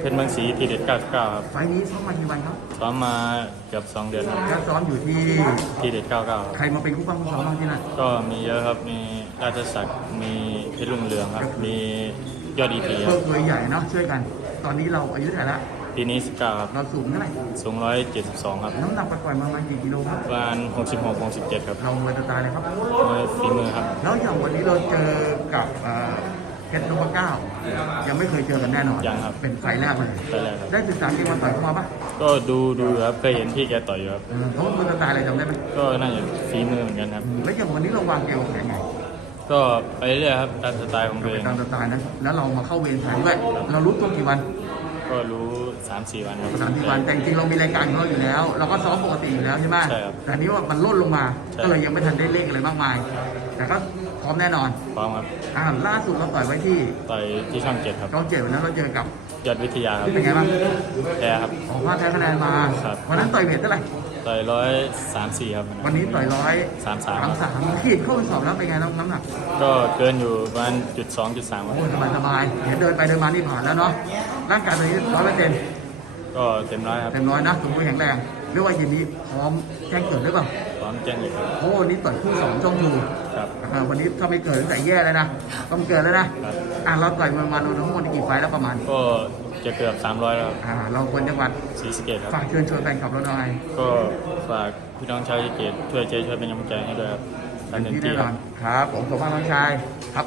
เพชรเมืองศรีทีเด็ด99ครับไฟล์นี้ซ้อมมากี่วันครับซ้อมมาเกือบ2เดือนครับก็ซ้อมอยู่ที่ทีเด็ด99ใครมาเป็นคู่ปั้มคู่ซ้อมบ้างที่นั่นก็มีเยอะครับมีราชศักดิ์มีเพชรรุ่งเรืองครับมียอดอีพีคเพิ่รัมบเคยใหญ่เนาะช่วยกัน ตอนนี้เราอายุเท่าไหร่ละปีนี้19ครับเราสูงเท่าไหร่สูง172ครับน้ำหนักปล่อยๆมาประมาณกี่กิโลครับประมาณ66 67ครับเราเลยจะตายเลยครับมวยฝีมือครับแล้วอย่างวันนี้เราเจอกับ เอ่อเพชรนพเก้ายังไม่เคยเจอกันแน่นอนยังครับเป็นไฟล์แรกเลยไปแล้วครับ ได้ศึกษาเกมมาต่อยเข้ามาปะก็ดูดูอยู่ครับเคยเห็นพี่แกต่อยอยู่ครับ เออเขาเป็นสไตล์อะไรจำได้ไหมก็น่าจะฝีมือเหมือนกันครับ แล้วอย่างวันนี้เราวางเกมวางแผนไงก็ไปเรื่อยๆครับตามสไตล์ของก็ตัวเอเป็นงตามสไตล์นะแล้วเรามาเข้าเวรแผนด้วยเรารู้ตัวกี่วัน ก็รู้3-4วันครับ สามสี่วันแต่จริงๆเรามีรายการของเราอยู่แล้ว เราก็ซ้อมปกติอยู่แล้วใช่ไหมใช่ครับแต่อันนี้ว่ามันล่นลงมาใช่ ก็เลยยังไม่ทันได้เล่นอะไรมากมาย แต่ก็พร้อมแน่นอนพร้อมครับอ่าล่าสุดเราต่อยไว้ที่ต่อยที่ช่องเจ็ดครับช่องเจ็ดวันนั้นเราเจอกับยอดวิทยาครับเป็นไงบ้างแพ้ครับออกมาแพ้คะแนนมาครับ วันนั้นต่อยเวทเท่าไหร่ต่อยร้อยสามสี่ครับ วันนี้ต่อยร้อยสามสาม สามสามขีดเข้าไปสอบแล้วเป็นไงน้ำน้ำหนักก็เกินอยู่ประมาณจุดสองจุดสามครับ โอ้สบายสบายๆเห็นเดินไปเดินมานี่ผ่านแล้วเนาะ ร่างกายตอนนี้ร้อยเปอร์เซ็นต์ก็เต็มร้อยครับเต็มร้อยนะสมบูรณ์แข็งแรงเรียกว่ายินนี้พร้อมแจ้งเกิดหรือเปล่าพร้อมแจ้งอีกครับโอ้วันนี้ต่อยคู่สองช่องดูครับอ่าวันนี้ถ้าไม่เกิดตั้งแต่แย่เลยนะต้องเกิดแล้วนะครับอ่าเราต่อยประมาณทั้งหมดกี่ไฟล์แล้วประมาณก็จะเกือบสามร้อยแล้วครับอ่าเราคนจังหวัดสีสะเกตครับฝากเชิญชวนแฟนคลับเราหน่อยก็ฝากพี่น้องชาวสีสะเกตช่วยเจช่วยเป็นกำลังใจให้ด้วยครับทำเต็มที่ที่แน่คนรัอบนครับผมสมภารน้องชายครับ